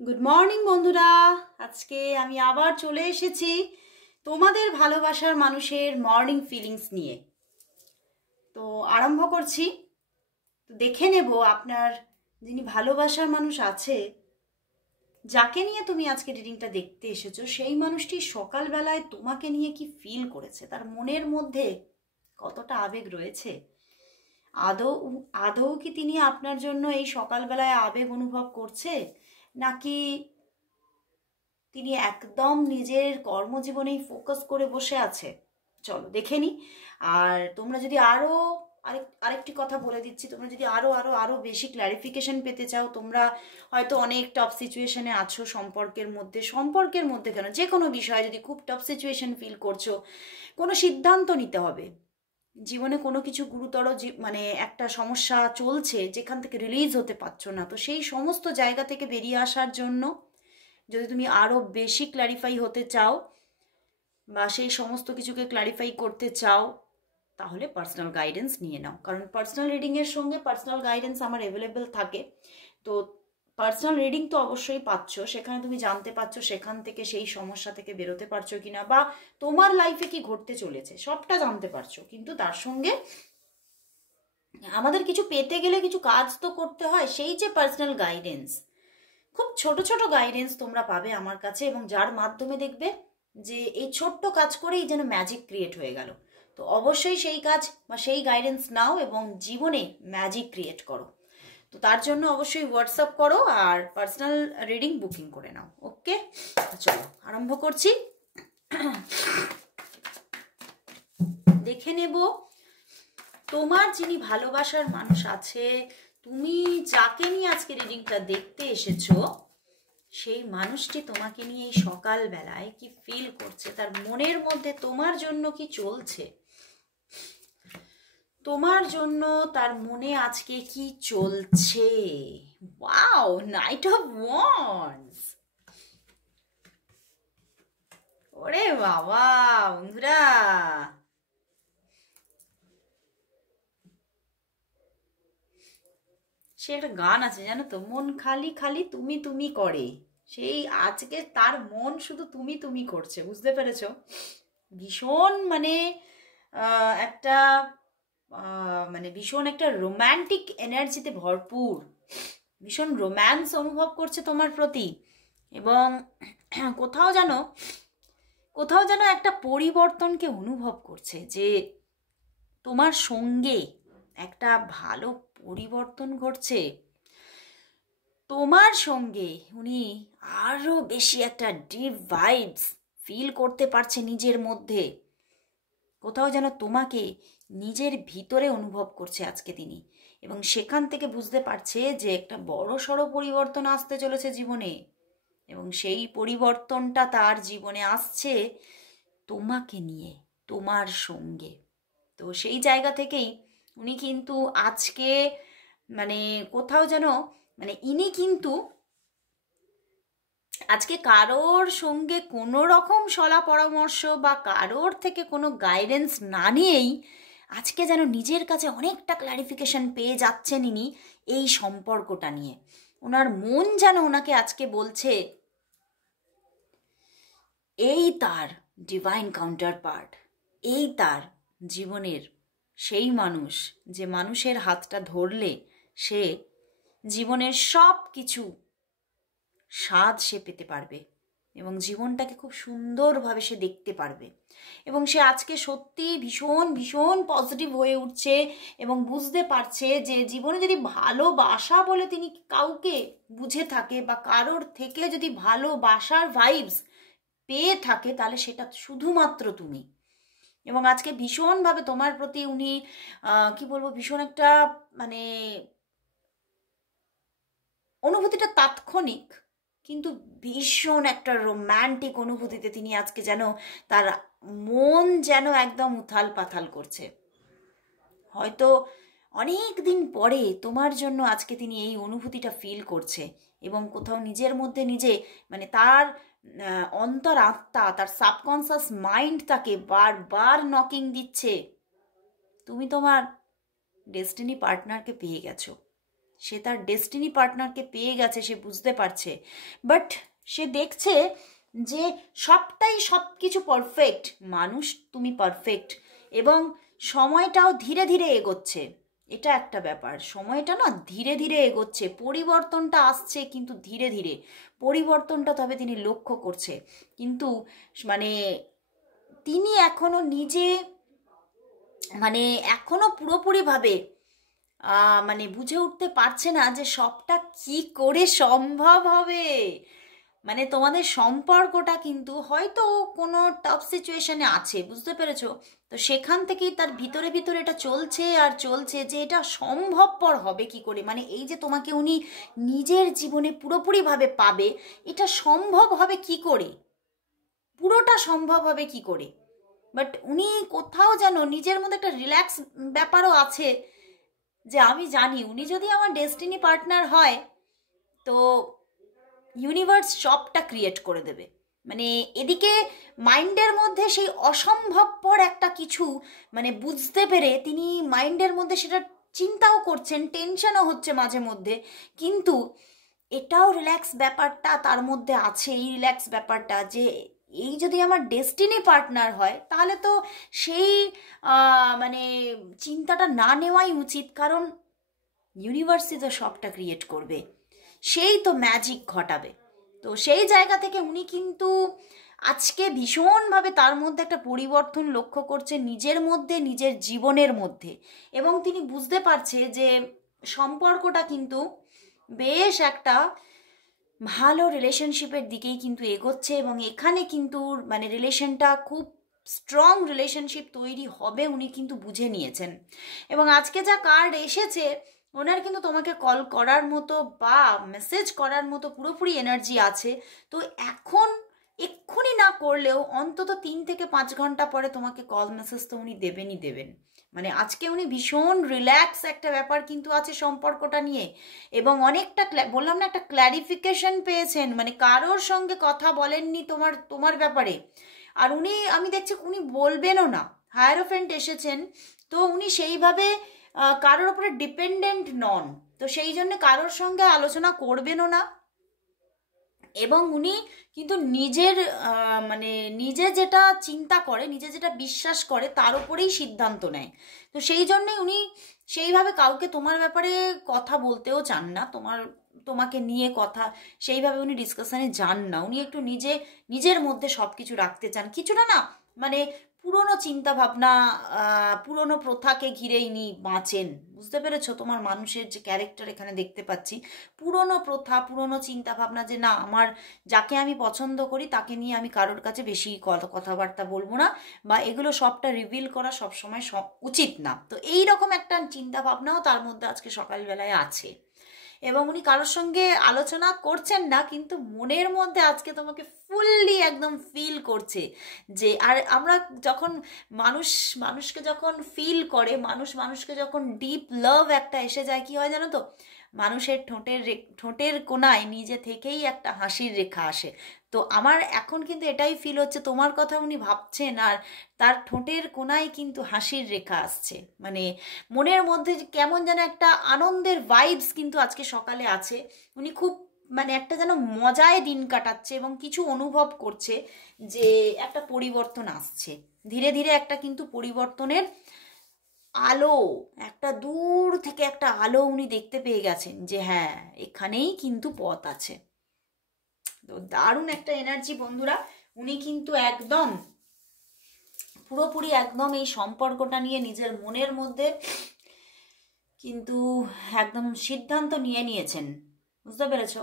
Good morning বন্ধুরা। আজকে আমি আবার চলে এসেছি তোমাদের ভালোবাসার মানুষের মর্নিং ফিলিংস নিয়ে। তো আরম্ভ করছি। তো দেখে নেব আপনার যিনি ভালোবাসার মানুষ আছে, যাকে নিয়ে তুমি আজকে রিডিংটা দেখতে এসেছো, সেই মানুষটি সকালবেলায় তোমাকে নিয়ে কি ফিল করেছে, তার মনের মধ্যে কতটা আবেগ রয়েছে। আদৌ আদৌ কি তিনি আপনার জন্য এই সকালবেলায় আবেগ অনুভব করছে, নাকি তিনি একদম নিজের কর্মজীবনেই ফোকাস করে বসে আছে। চলো দেখে নি। আর তোমরা যদি আরো আরেকটি কথা বলে দিচ্ছি, তোমরা যদি আরো আরো আরো বেশি ক্ল্যারিফিকেশন পেতে চাও, তোমরা হয়তো অনেক টফ সিচুয়েশনে আছো সম্পর্কের মধ্যে কেন, যে কোনো বিষয়ে যদি খুব টফ সিচুয়েশন ফিল করছো, কোনো সিদ্ধান্ত নিতে হবে জীবনে, কোনো কিছু গুরুতর মানে একটা সমস্যা চলছে যেখান থেকে রিলিজ হতে পারছো না, তো সেই সমস্ত জায়গা থেকে বেরিয়ে আসার জন্য যদি তুমি আরও বেশি ক্ল্যারিফাই হতে চাও বা সেই সমস্ত কিছুকে ক্ল্যারিফাই করতে চাও, তাহলে পার্সোনাল গাইডেন্স নিয়ে নাও। কারণ পার্সোনাল রিডিংয়ের সঙ্গে পার্সোনাল গাইডেন্স আমার অ্যাভেলেবেল থাকে। তো পার্সোনাল রিডিং তো অবশ্যই পাচ্ছ, সেখানে তুমি জানতে পারছো সেখান থেকে সেই সমস্যা থেকে বেরোতে পারছো কিনা, বা তোমার লাইফে কি ঘটতে চলেছে সবটা জানতে পারছো। কিন্তু তার সঙ্গে আমাদের কিছু পেতে গেলে কিছু কাজ তো করতে হয়, সেই যে পার্সোনাল গাইডেন্স, খুব ছোট ছোট গাইডেন্স তোমরা পাবে আমার কাছে, এবং যার মাধ্যমে দেখবে যে এই ছোট্ট কাজ করেই যেন ম্যাজিক ক্রিয়েট হয়ে গেল। তো অবশ্যই সেই কাজ বা সেই গাইডেন্স নাও এবং জীবনে ম্যাজিক ক্রিয়েট করো। তো তার জন্য অবশ্যই হোয়াটসঅ্যাপ করো আর পার্সোনাল রিডিং বুকিং করে নাও। ওকে, চলো আরম্ভ করছি। দেখে নেব তোমার যিনি ভালোবাসার মানুষ আছে, তুমি যাকে নিয়ে আজকে রিডিংটা দেখতে এসেছো, সেই মানুষটি তোমাকে নিয়ে এই সকালবেলায় কি ফিল করছে, তার মনের মধ্যে তোমার জন্য কি চলছে, তোমার জন্য তার মনে আজকে কি চলছে। Wow, night of wands. ওরে বাবা বন্ধুরা, সে একটা গান আছে জানো তো, মন খালি খালি তুমি তুমি করে। সেই আজকে তার মন শুধু তুমি তুমি করছে, বুঝতে পেরেছ? ভীষণ মানে একটা মানে ভীষণ একটা রোম্যান্টিক এনার্জিতে ভরপুর, ভীষণ রোম্যান্স অনুভব করছে তোমার প্রতি। এবং কোথাও যেন কোথাও যেন একটা পরিবর্তনকে অনুভব করছে, যে তোমার সঙ্গে একটা ভালো পরিবর্তন ঘটছে। তোমার সঙ্গে উনি আরো বেশি একটা ডিপ ভাইবস ফিল করতে পারছে নিজের মধ্যে। কোথাও যেন তোমাকে নিজের ভিতরে অনুভব করছে আজকে তিনি, এবং সেখান থেকে বুঝতে পারছে যে একটা বড় সড়ো পরিবর্তন আসতে চলেছে জীবনে, এবং সেই পরিবর্তনটা তার জীবনে আসছে তোমাকে নিয়ে, তোমার সঙ্গে। তো সেই জায়গা থেকেই উনি কিন্তু আজকে মানে কোথাও যেন মানে ইনি কিন্তু আজকে কারোর সঙ্গে কোনো রকম সলা পরামর্শ বা কারোর থেকে কোনো গাইডেন্স না নিয়েই আজকে যেন নিজের কাছে অনেকটা ক্ল্যারিফিকেশন পেয়ে যাচ্ছেন ইনি এই সম্পর্কটা নিয়ে। ওনার মন যেন ওনাকে আজকে বলছে এই তার ডিভাইন কাউন্টার পার্ট, এই তার জীবনের সেই মানুষ, যে মানুষের হাতটা ধরলে সে জীবনের সব কিছু স্বাদ সে পেতে পারবে এবং জীবনটাকে খুব সুন্দরভাবে সে দেখতে পারবে। এবং সে আজকে সত্যি ভীষণ ভীষণ পজিটিভ হয়ে উঠছে এবং বুঝতে পারছে যে জীবনে যদি ভালোবাসা বলে তিনি কাউকে বুঝে থাকে বা কারোর থেকে যদি ভালোবাসার ভাইবস পেয়ে থাকে, তাহলে সেটা শুধুমাত্র তুমি। এবং আজকে ভীষণভাবে তোমার প্রতি উনি কি বলবো, ভীষণ একটা মানে অনুভূতিটা তাৎক্ষণিক, কিন্তু ভীষণ একটা রোম্যান্টিক অনুভূতিতে তিনি আজকে যেন তার মন যেন একদম উথাল পাথাল করছে। হয়তো অনেক দিন পরে তোমার জন্য আজকে তিনি এই অনুভূতিটা ফিল করছে, এবং কোথাও নিজের মধ্যে নিজে মানে তার অন্তর আত্মা, তার সাবকনসিয়াস মাইন্ড তাকে বারবার নকিং দিচ্ছে, তুমি তোমার ডেস্টিনি পার্টনারকে পেয়ে গেছো। সে তার ডেস্টিনি পার্টনারকে পেয়ে গেছে, সে বুঝতে পারছে, বাট সে দেখছে যে সবটাই সব কিছু পারফেক্ট, মানুষ তুমি পারফেক্ট, এবং সময়টাও ধীরে ধীরে এগোচ্ছে। এটা একটা ব্যাপার, সময়টা না ধীরে ধীরে এগোচ্ছে, পরিবর্তনটা আসছে কিন্তু ধীরে ধীরে পরিবর্তনটা তবে তিনি লক্ষ্য করছে, কিন্তু মানে তিনি এখনো নিজে মানে এখনো পুরোপুরিভাবে মানে বুঝে উঠতে পারছে না যে সবটা কি করে সম্ভব হবে। মানে তোমাদের সম্পর্কটা কিন্তু হয়তো কোনো টাফ সিচুয়েশনে আছে, বুঝতে পেরেছো? তো সেখান থেকেই তার ভিতরে ভিতরে এটা চলছে আর চলছে যে এটা সম্ভবপর হবে কি করে, মানে এই যে তোমাকে উনি নিজের জীবনে পুরোপুরিভাবে পাবে, এটা সম্ভব হবে কি করে, পুরোটা সম্ভব হবে কি করে। বাট উনি কোথাও যেন নিজের মধ্যে একটা রিল্যাক্স ব্যাপারও আছে, যে আমি জানি উনি যদি আমার ডেস্টিনি পার্টনার হয় তো ইউনিভার্স সবটা ক্রিয়েট করে দেবে। মানে এদিকে মাইন্ডের মধ্যে সেই অসম্ভবপর একটা কিছু মানে বুঝতে পেরে তিনি মাইন্ডের মধ্যে সেটা চিন্তাও করছেন, টেনশনও হচ্ছে মাঝে মধ্যে, কিন্তু এটাও রিল্যাক্স ব্যাপারটা তার মধ্যে আছে, এই রিল্যাক্স ব্যাপারটা যে এই যদি আমার ডেস্টিনি পার্টনার হয় তাহলে তো সেই মানে চিন্তাটা না নেওয়াই উচিত, কারণ ইউনিভার্সই তো সবটা ক্রিয়েট করবে, সেই তো ম্যাজিক ঘটাবে। তো সেই জায়গা থেকে উনি কিন্তু আজকে ভীষণভাবে তার মধ্যে একটা পরিবর্তন লক্ষ্য করছে নিজের মধ্যে, নিজের জীবনের মধ্যে, এবং তিনি বুঝতে পারছে যে সম্পর্কটা কিন্তু বেশ একটা ভালো রিলেশনশিপের দিকেই কিন্তু এগোচ্ছে, এবং এখানে কিন্তু মানে রিলেশনটা খুব স্ট্রং রিলেশনশিপ তৈরি হবে উনি কিন্তু বুঝে নিয়েছেন। এবং আজকে যা কার্ড এসেছে ওনার কিন্তু তোমাকে কল করার মতো বা মেসেজ করার মতো পুরোপুরি এনার্জি আছে। তো এখন এক্ষুনি না করলেও অন্তত 3 থেকে 5 ঘন্টা পরে তোমাকে কল মেসেজ তো উনি দেবেনই দেবেন। মানে আজকে উনি ভীষণ রিল্যাক্স একটা ব্যাপার কিন্তু আছে সম্পর্কটা নিয়ে, এবং অনেকটা বললাম না একটা ক্ল্যারিফিকেশন পেয়েছেন, মানে কারোর সঙ্গে কথা বলেননি তোমার ব্যাপারে, আর উনি আমি দেখছি উনি বলবেনও না, হায়ারোফেন্ট এসেছেন, তো উনি সেইভাবে কারোর উপরে ডিপেন্ডেন্ট নন, তো সেই জন্য কারোর সঙ্গে আলোচনা করবেনও না, এবং উনি কিন্তু নিজের মানে নিজে যেটা চিন্তা করে, নিজে যেটা বিশ্বাস করে তার উপরেই সিদ্ধান্ত নেয়। তো সেই জন্যই উনি সেইভাবে কাউকে তোমার ব্যাপারে কথা বলতেও চান না, তোমাকে নিয়ে কথা সেইভাবে উনি ডিসকাশনে যান না, উনি একটু নিজের মধ্যে সব কিছু রাখতে চান কিছুটা, না মানে পুরনো চিন্তা ভাবনা, পুরনো প্রথাকে ঘিরেই নি বাঁচেন, বুঝতে পেরেছো? তোমার মানুষের যে ক্যারেক্টার এখানে দেখতে পাচ্ছি, পুরনো প্রথা, পুরনো চিন্তা ভাবনা, যে না আমার যাকে আমি পছন্দ করি তাকে নিয়ে আমি কারোর কাছে বেশি কথাবার্তা বলবো না, বা এগুলো সবটা রিভিল করা সবসময় উচিত না। তো এই রকম একটা চিন্তা ভাবনাও তার মধ্যে আজকে সকালবেলায় আছে, এবং উনি কারোর সঙ্গে আলোচনা করছেন না, কিন্তু মনের মধ্যে আজকে তোমাকে ফুললি একদম ফিল করছে যে, আর আমরা যখন মানুষকে যখন ফিল করে, মানুষকে যখন ডিপ লাভ একটা এসে যায়, কি হয় জানো তো, মানুষের ঠোঁটের কোণায় নিজে থেকেই একটা হাসির রেখা আসে। তো আমার এখন কিন্তু এটাই ফিল হচ্ছে, তোমার কথা উনি ভাবছেন আর তার ঠোঁটের কোণায় কিন্তু হাসির রেখা আসছে, মানে মনের মধ্যে কেমন যেন একটা আনন্দের ভাইবস কিন্তু আজকে সকালে আছে। উনি খুব মানে একটা যেন মজায় দিন কাটাচ্ছে, এবং কিছু অনুভব করছে যে একটা পরিবর্তন আসছে ধীরে ধীরে, একটা কিন্তু পরিবর্তনের আলো, একটা দূর থেকে একটা আলো উনি দেখতে পেয়ে গেছেন যে হ্যাঁ এখানেই কিন্তু পথ আছে। তো দারুণ একটা এনার্জি বন্ধুরা, উনি কিন্তু একদম পুরোপুরি একদম এই সম্পর্কটা নিয়ে নিজের মনের মধ্যে কিন্তু একদম সিদ্ধান্ত নিয়ে নিয়েছেন, বুঝতে পেরেছো?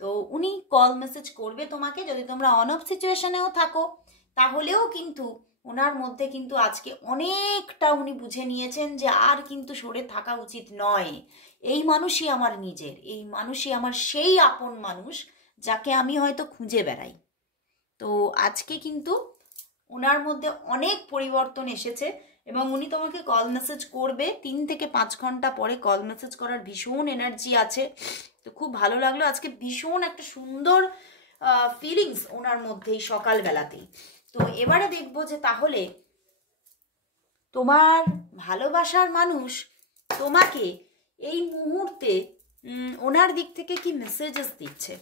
তো উনি কল মেসেজ করবে তোমাকে, যদি তোমরা অন অফ সিচুয়েশনেও থাকো তাহলেও কিন্তু ওনার মধ্যে কিন্তু আজকে অনেকটা উনি বুঝে নিয়েছেন যে আর কিন্তু সরে থাকা উচিত নয়, এই মানুষই আমার নিজের, এই মানুষই আমার সেই আপন মানুষ যাকে আমি হয়তো খুঁজে বেড়াই। তো আজকে কিন্তু ওনার মধ্যে অনেক পরিবর্তন এসেছে, এবং উনি তোমাকে কল মেসেজ করবে 3 থেকে 5 ঘন্টা পরে, কল মেসেজ করার ভীষণ এনার্জি আছে। তো খুব ভালো লাগলো আজকে, ভীষণ একটা সুন্দর ফিলিংস ওনার মধ্যেই সকালবেলাতেই। তো এবারে দেখবো যে তাহলে তোমার ভালোবাসার মানুষ তোমাকে এই মুহূর্তে ওনার দিক থেকে কি মেসেজেস দিচ্ছে,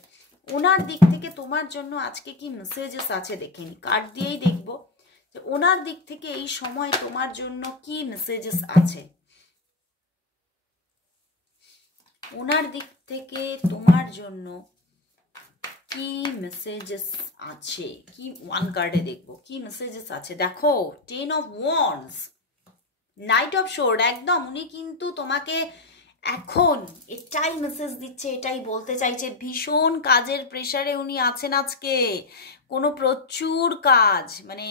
ওনার দিক থেকে তোমার জন্য আজকে কি মেসেজেস আছে দেখে নি, কার্ড দিয়েই দেখবো যে ওনার দিক থেকে এই সময় তোমার জন্য কি মেসেজেস আছে। ওনার দিক থেকে তোমার জন্য কি মেসেজেস আছে, কি ওয়ান কার্ডে দেখবো কি মেসেজেস আছে। দেখো 10 অফ ওয়ান্ডস, নাইট অফ শোর্ড, একদম উনি কিন্তু তোমাকে এখন এটাই মেসেজ দিচ্ছে, এটাই বলতে চাইছে। ভীষণ কাজের প্রেসারে উনি আছেন আজকে, কোনো প্রচুর কাজ, মানে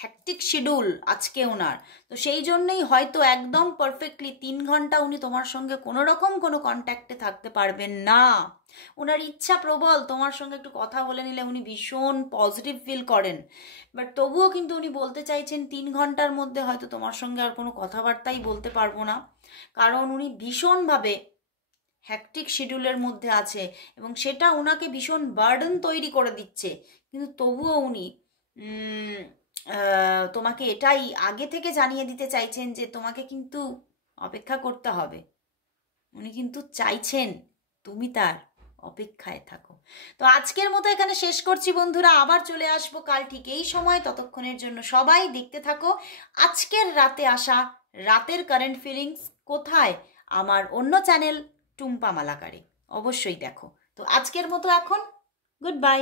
হ্যাকটিক শিডিউল আজকে ওনার। তো সেই জন্যই হয়তো একদম পারফেক্টলি 3 ঘন্টা উনি তোমার সঙ্গে কোনো রকম কোনো কন্ট্যাক্টে থাকতে পারবেন না। ওনার ইচ্ছা প্রবল তোমার সঙ্গে একটু কথা বলে নিলে উনি ভীষণ পজিটিভ ফিল করেন, বাট তবুও কিন্তু উনি বলতে চাইছেন 3 ঘন্টার মধ্যে হয়তো তোমার সঙ্গে আর কোনো কথাবার্তাই বলতে পারবো না, কারণ উনি ভীষণভাবে হ্যাকটিক শিডিউলের মধ্যে আছে এবং সেটা ওনাকে ভীষণ বার্ডেন তৈরি করে দিচ্ছে। কিন্তু তবুও উনি তোমাকে এটাই আগে থেকে জানিয়ে দিতে চাইছেন যে তোমাকে কিন্তু অপেক্ষা করতে হবে। উনি কিন্তু চাইছেন তুমি তার অপেক্ষায় থাকো। তো আজকের মতো এখানে শেষ করছি বন্ধুরা, আবার চলে আসবো কাল ঠিক এই সময়। ততক্ষণের জন্য সবাই দেখতে থাকো আজকের রাতে আসা রাতের কারেন্ট ফিলিংস কোথায়, আমার অন্য চ্যানেল টুম্পা মালাকারে, অবশ্যই দেখো। তো আজকের মতো এখন গুড বাই।